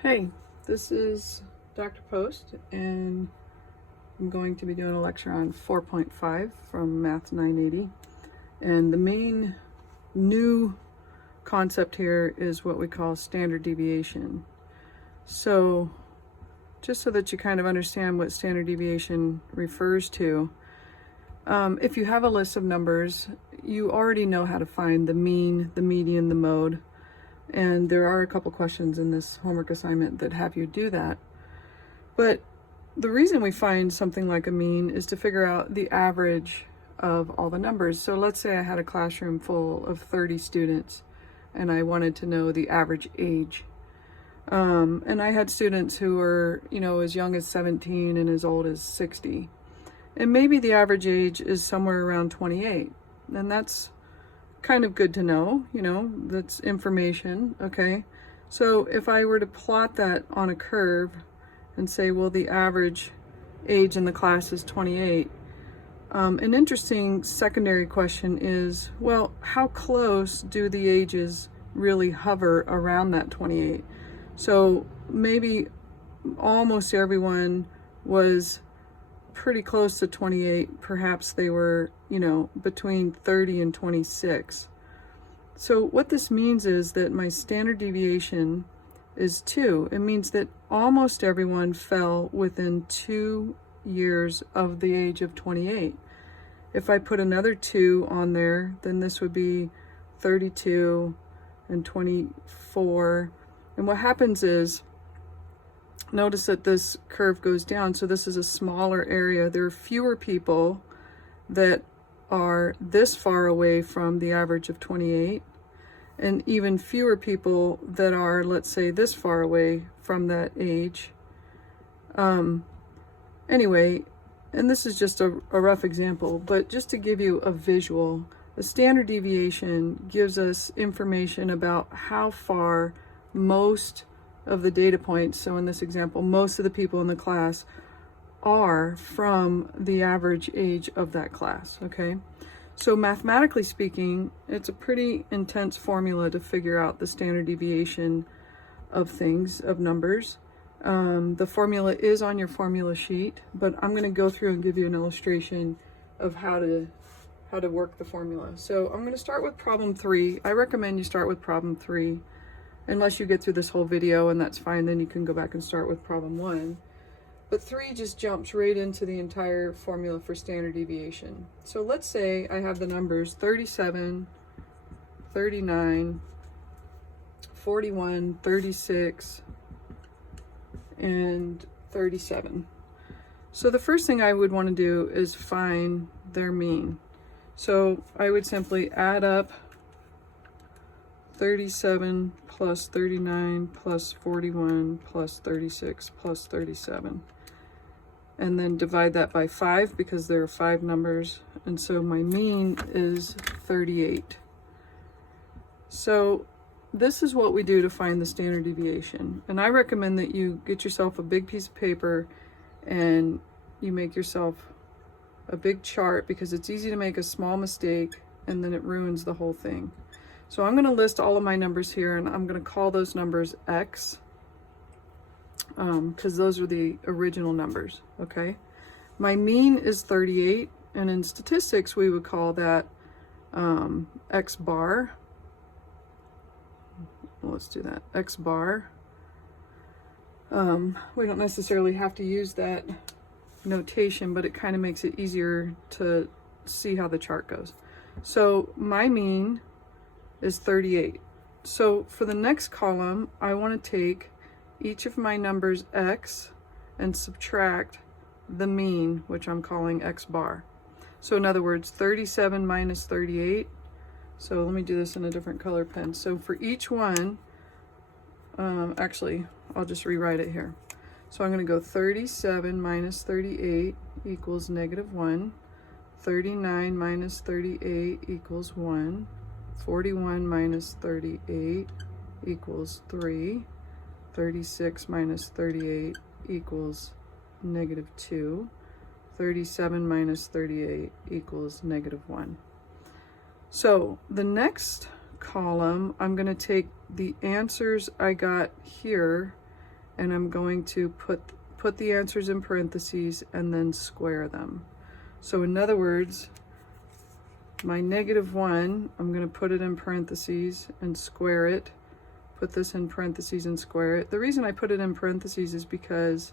Hey, this is Dr. Post, and I'm going to be doing a lecture on 4.5 from Math 980. And the main new concept here is what we call standard deviation. So, just so that you kind of understand what standard deviation refers to, if you have a list of numbers, you already know how to find the mean, the median, the mode. And there are a couple questions in this homework assignment that have you do that. But the reason we find something like a mean is to figure out the average of all the numbers. So let's say I had a classroom full of 30 students and I wanted to know the average age. And I had students who were, as young as 17 and as old as 60. And maybe the average age is somewhere around 28. And that's kind of good to know, that's information, okay? So if I were to plot that on a curve and say, well, the average age in the class is 28, an interesting secondary question is, well, how close do the ages really hover around that 28? So maybe almost everyone was pretty close to 28. Perhaps they were, between 30 and 26. So what this means is that my standard deviation is 2. It means that almost everyone fell within 2 years of the age of 28. If I put another 2 on there, then this would be 32 and 24. And what happens is, notice that this curve goes down, so this is a smaller area. There are fewer people that are this far away from the average of 28, and even fewer people that are, let's say, this far away from that age. Anyway, and this is just a rough example, but just to give you a visual, the standard deviation gives us information about how far most of the data points, so in this example, most of the people in the class are from the average age of that class, okay? So mathematically speaking, it's a pretty intense formula to figure out the standard deviation of things, of numbers. The formula is on your formula sheet, but I'm going to go through and give you an illustration of how to work the formula. So I'm going to start with problem 3. I recommend you start with problem 3. Unless you get through this whole video, and that's fine, then you can go back and start with problem 1. But 3 just jumps right into the entire formula for standard deviation. So let's say I have the numbers 37, 39, 41, 36, and 37. So the first thing I would want to do is find their mean. So I would simply add up 37 plus 39 plus 41 plus 36 plus 37. And then divide that by 5 because there are 5 numbers. And so my mean is 38. So this is what we do to find the standard deviation. And I recommend that you get yourself a big piece of paper and you make yourself a big chart, because it's easy to make a small mistake and then it ruins the whole thing. So I'm going to list all of my numbers here, and I'm going to call those numbers X, because those are the original numbers, okay? My mean is 38, and in statistics we would call that X bar. Well, let's do that, X bar. We don't necessarily have to use that notation, but it kind of makes it easier to see how the chart goes. So my mean is 38. So for the next column, I want to take each of my numbers X and subtract the mean, which I'm calling X bar. So in other words, 37 minus 38. So let me do this in a different color pen. So for each one, actually, I'll just rewrite it here. So I'm going to go 37 minus 38 equals -1. 39 minus 38 equals 1. 41 minus 38 equals 3. 36 minus 38 equals -2. 37 minus 38 equals -1. So the next column, I'm going to take the answers I got here and I'm going to put the answers in parentheses and then square them. So in other words, my -1, I'm going to put it in parentheses and square it. Put this in parentheses and square it. The reason I put it in parentheses is because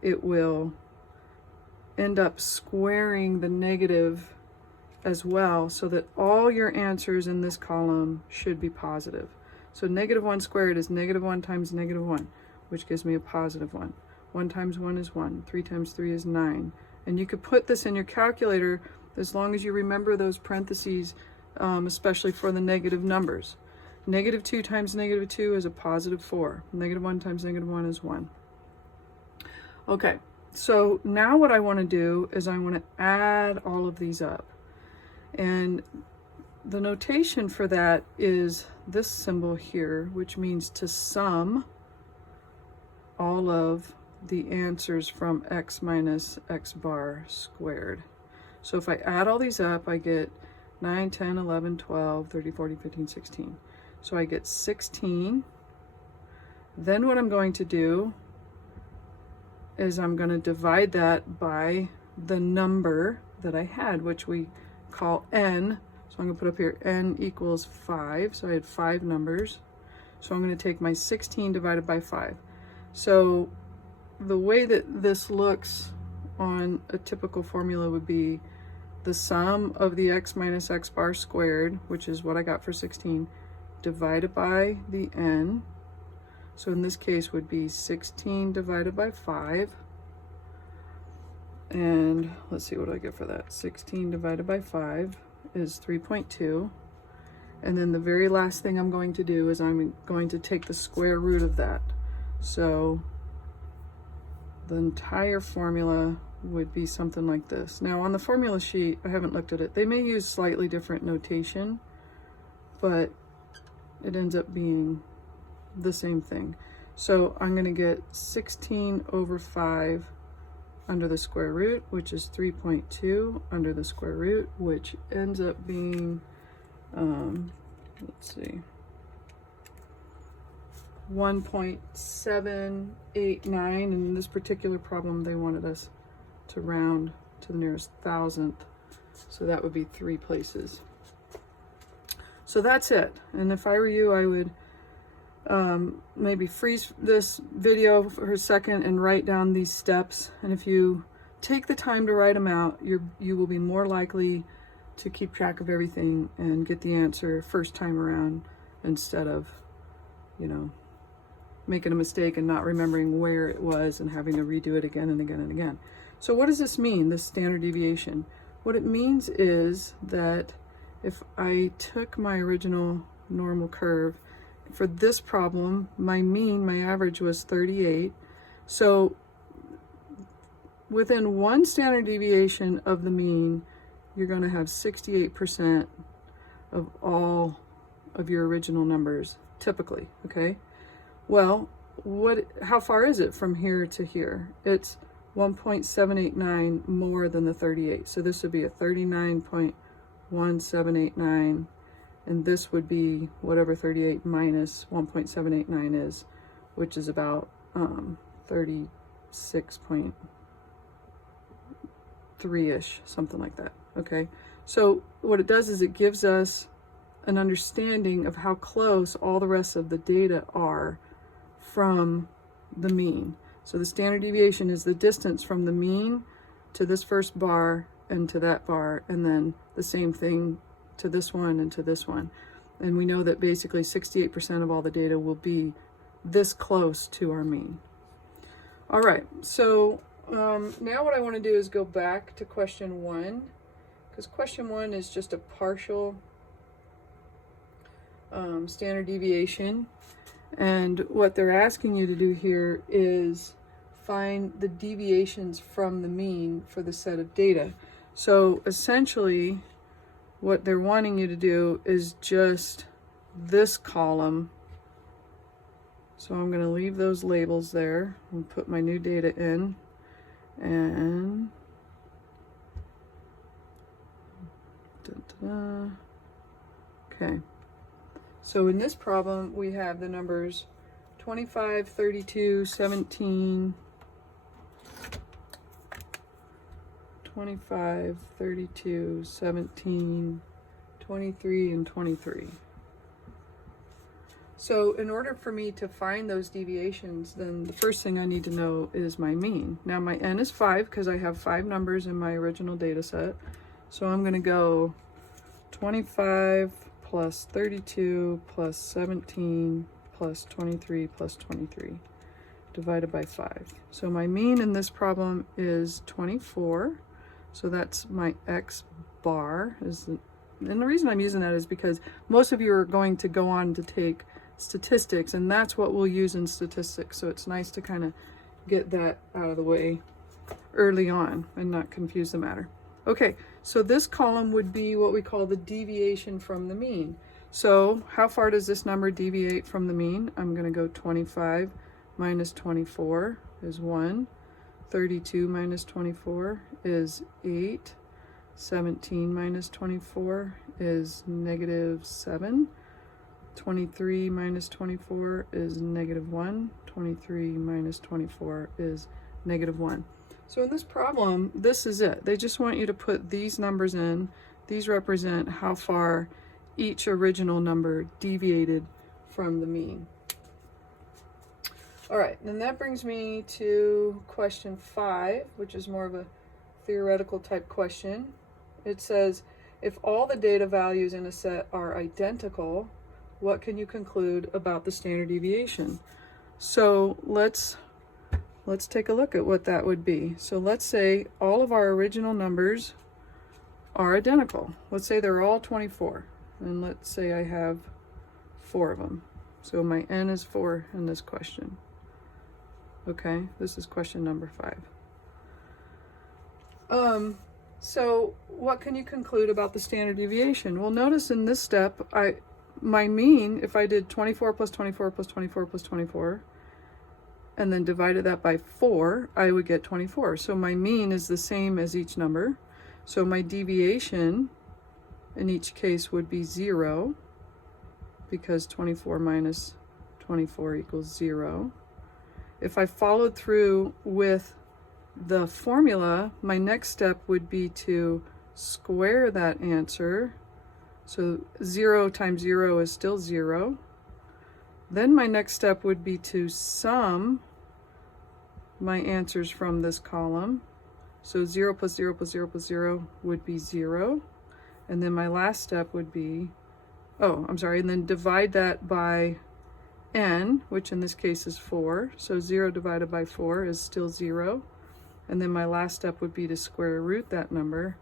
it will end up squaring the negative as well, so that all your answers in this column should be positive. So -1 squared is -1 times -1, which gives me a +1. 1 times 1 is 1. 3 times 3 is 9. And you could put this in your calculator as long as you remember those parentheses, especially for the negative numbers. -2 times -2 is a +4. -1 times -1 is 1. Okay, so now what I want to do is I want to add all of these up. And the notation for that is this symbol here, which means to sum all of the answers from x minus x bar squared. So if I add all these up, I get 9, 10, 11, 12, 13, 14, 15, 16. So I get 16. Then what I'm going to do is I'm going to divide that by the number that I had, which we call n. So I'm going to put up here n equals 5. So I had 5 numbers. So I'm going to take my 16 divided by 5. So the way that this looks on a typical formula would be the sum of the x minus x bar squared, which is what I got for 16, divided by the n. So in this case would be 16 divided by 5. And let's see, what do I get for that? 16 divided by 5 is 3.2. And then the very last thing I'm going to do is I'm going to take the square root of that. So the entire formula would be something like this. Now on the formula sheet, I haven't looked at it. They may use slightly different notation, but it ends up being the same thing. So I'm going to get 16 over 5 under the square root, which is 3.2 under the square root, which ends up being, let's see, 1.789. In this particular problem, they wanted us to round to the nearest thousandth. So that would be 3 places. So that's it. And if I were you, I would maybe freeze this video for a second and write down these steps. And if you take the time to write them out, you will be more likely to keep track of everything and get the answer first time around, instead of, you know, making a mistake and not remembering where it was and having to redo it again and again and again. So what does this mean, this standard deviation? What it means is that if I took my original normal curve, for this problem, my mean, my average was 38. So within one standard deviation of the mean, you're going to have 68% of all of your original numbers, typically, okay? Well, how far is it from here to here? It's 1.789 more than the 38. So this would be a 39.1789. And this would be whatever 38 minus 1.789 is, which is about 36.3-ish, something like that, okay? So what it does is it gives us an understanding of how close all the rest of the data are from the mean. So the standard deviation is the distance from the mean to this first bar and to that bar, and then the same thing to this one and to this one. And we know that basically 68% of all the data will be this close to our mean. All right, so now what I want to do is go back to question 1, because question 1 is just a partial standard deviation. And what they're asking you to do here is find the deviations from the mean for the set of data. So essentially, what they're wanting you to do is just this column. So I'm going to leave those labels there and put my new data in. And okay. So in this problem, we have the numbers 25, 32, 17, 25, 32, 17, 23, and 23. So in order for me to find those deviations, then the first thing I need to know is my mean. Now my n is 5 because I have 5 numbers in my original data set. So I'm going to go 25 plus 32 plus 17 plus 23 plus 23 divided by 5. So my mean in this problem is 24. So that's my x bar. And the reason I'm using that is because most of you are going to go on to take statistics, and that's what we'll use in statistics. So it's nice to kind of get that out of the way early on and not confuse the matter. Okay, so this column would be what we call the deviation from the mean. So how far does this number deviate from the mean? I'm going to go 25 minus 24 is 1. 32 minus 24 is 8. 17 minus 24 is negative 7. 23 minus 24 is negative 1. 23 minus 24 is negative 1. So in this problem, this is it. They just want you to put these numbers in. These represent how far each original number deviated from the mean. All right, and that brings me to question 5, which is more of a theoretical type question. It says, if all the data values in a set are identical, what can you conclude about the standard deviation? So let's take a look at what that would be. So let's say all of our original numbers are identical. Let's say they're all 24, and let's say I have 4 of them. So my n is 4 in this question. Okay, this is question number 5. So what can you conclude about the standard deviation? Well, notice in this step, my mean, if I did 24 plus 24 plus 24 plus 24, and then divided that by 4, I would get 24. So my mean is the same as each number. So my deviation in each case would be 0, because 24 minus 24 equals 0. If I followed through with the formula, my next step would be to square that answer. So 0 times 0 is still 0. Then my next step would be to sum my answers from this column. So 0 plus 0 plus 0 plus 0 would be 0. And then my last step would be, and then divide that by n, which in this case is 4. So 0 divided by 4 is still 0. And then my last step would be to square root that number.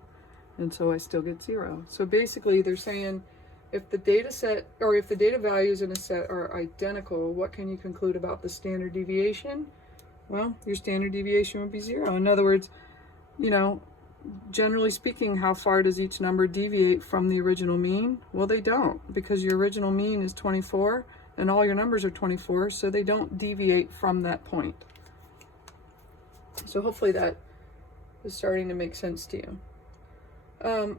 And so I still get 0. So basically they're saying if the data set, or if the data values in a set are identical, what can you conclude about the standard deviation? Well, your standard deviation would be 0. In other words, generally speaking, how far does each number deviate from the original mean? Well, they don't, because your original mean is 24 and all your numbers are 24, so they don't deviate from that point. So hopefully that is starting to make sense to you.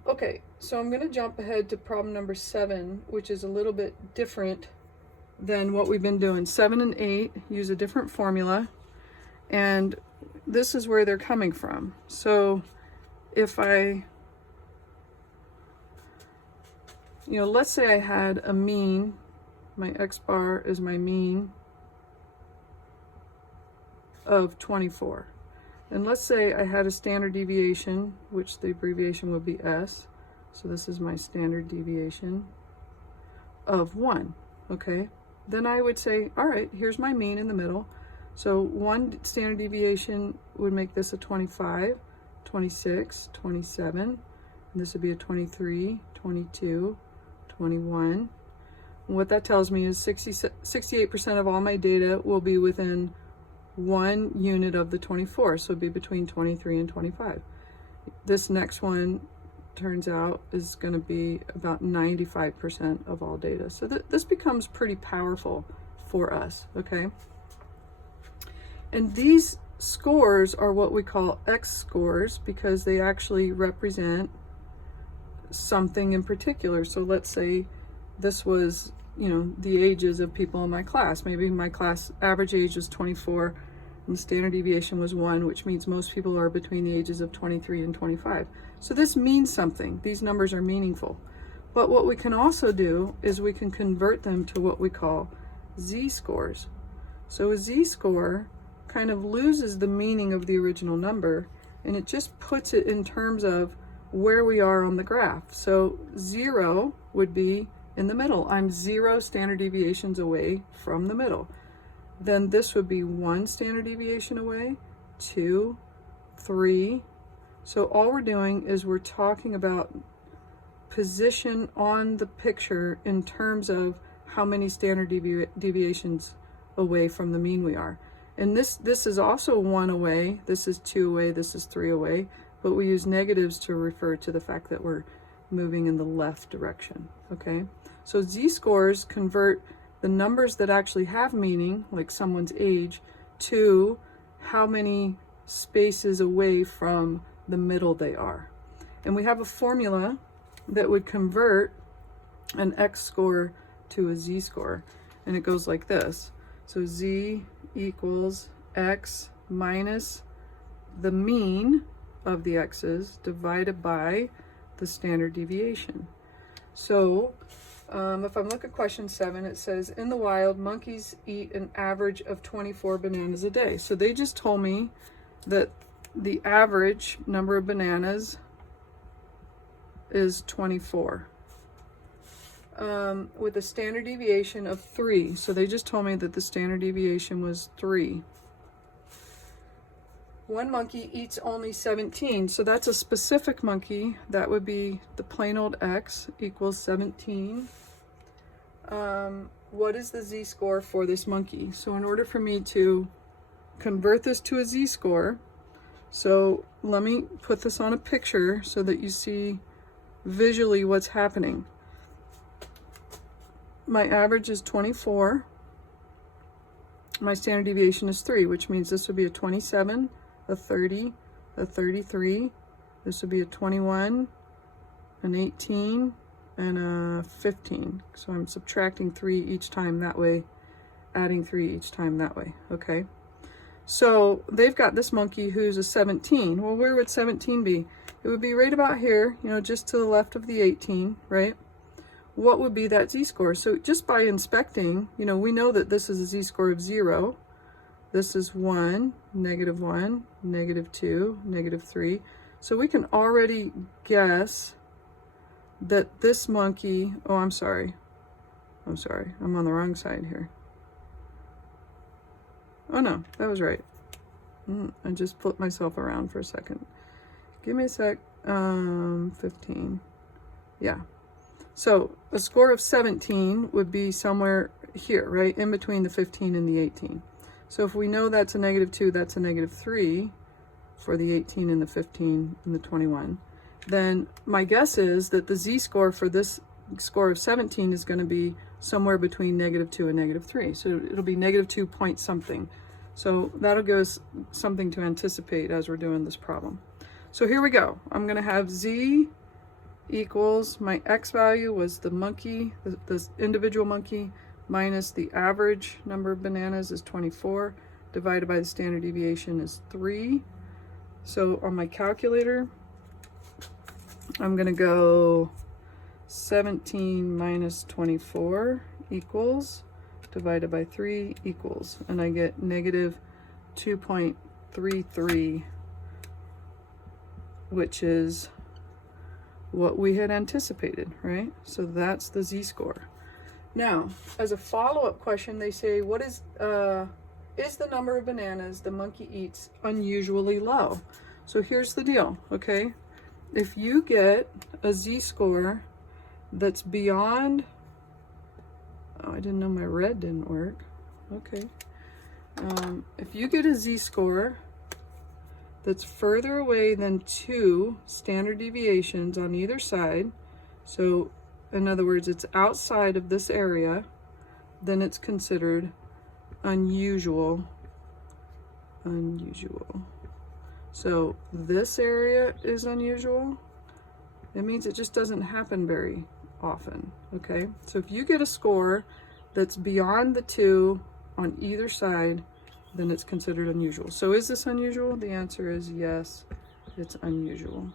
Okay, so I'm going to jump ahead to problem number 7, which is a little bit different than what we've been doing. 7 and 8 use a different formula, and this is where they're coming from. So if I, let's say I had a mean, my x bar is my mean of 24. And let's say I had a standard deviation, which the abbreviation would be S. So this is my standard deviation of 1, okay? Then I would say, all right, here's my mean in the middle. So 1 standard deviation would make this a 25, 26, 27. And this would be a 23, 22, 21. And what that tells me is 68% of all my data will be within 1 unit of the 24, so it'd be between 23 and 25. This next one turns out is going to be about 95% of all data. So this becomes pretty powerful for us, okay? And these scores are what we call X scores because they actually represent something in particular. So let's say this was you know, the ages of people in my class. Maybe my class average age was 24 and the standard deviation was 1, which means most people are between the ages of 23 and 25. So this means something. These numbers are meaningful. But what we can also do is we can convert them to what we call z-scores. So a z-score kind of loses the meaning of the original number, and it just puts it in terms of where we are on the graph. So 0 would be in the middle. I'm 0 standard deviations away from the middle. Then this would be 1 standard deviation away, 2, 3. So all we're doing is we're talking about position on the picture in terms of how many standard deviations away from the mean we are. And this is also 1 away, this is 2 away, this is 3 away, but we use negatives to refer to the fact that we're moving in the left direction, okay? So z-scores convert the numbers that actually have meaning, like someone's age, to how many spaces away from the middle they are. And we have a formula that would convert an x-score to a z-score, and it goes like this. So z equals x minus the mean of the x's divided by the standard deviation. So if I look at question 7, it says, in the wild, monkeys eat an average of 24 bananas a day. So they just told me that the average number of bananas is 24. With a standard deviation of 3. So they just told me that the standard deviation was 3. One monkey eats only 17. So that's a specific monkey. That would be the plain old x equals 17. What is the z-score for this monkey? So in order for me to convert this to a z-score, so let me put this on a picture so that you see visually what's happening. My average is 24. My standard deviation is 3, which means this would be a 27, a 30, a 33. This would be a 21, an 18, and a 15. So I'm subtracting 3 each time that way, adding 3 each time that way, okay? So they've got this monkey who's a 17. Well, where would 17 be? It would be right about here, you know, just to the left of the 18, right? What would be that z-score? So just by inspecting, you know, we know that this is a z-score of 0. This is 1, -1, -2, -3. So we can already guess that this monkey, oh, I'm sorry, I'm on the wrong side here. Oh no, that was right. I just flipped myself around for a second. Give me a sec. 15. Yeah. So a score of 17 would be somewhere here, right? In between the 15 and the 18. So if we know that's a -2, that's a -3 for the 18 and the 15 and the 21, then my guess is that the z-score for this score of 17 is going to be somewhere between -2 and -3. So it'll be -2 point something. So that'll give us something to anticipate as we're doing this problem. So here we go. I'm going to have z equals, my x value was the monkey, this individual monkey, minus the average number of bananas is 24, divided by the standard deviation is 3. So on my calculator, I'm going to go 17 minus 24 equals, divided by 3 equals, and I get -2.33, which is what we had anticipated, right? So that's the z-score. Now, as a follow-up question, they say, what is the number of bananas the monkey eats unusually low? So here's the deal, okay? If you get a z-score that's beyond, oh, I didn't know my red didn't work. Okay. If you get a z-score that's further away than 2 standard deviations on either side, so in other words, it's outside of this area, then it's considered unusual. So this area is unusual. It means it just doesn't happen very often, okay? So if you get a score that's beyond the 2 on either side, then it's considered unusual. So is this unusual? The answer is yes, it's unusual.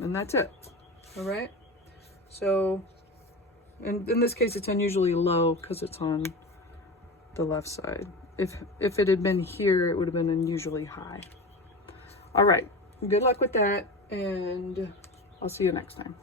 And that's it, all right? So, and in this case, it's unusually low because it's on the left side. If it had been here, it would have been unusually high. All right, good luck with that, and I'll see you next time.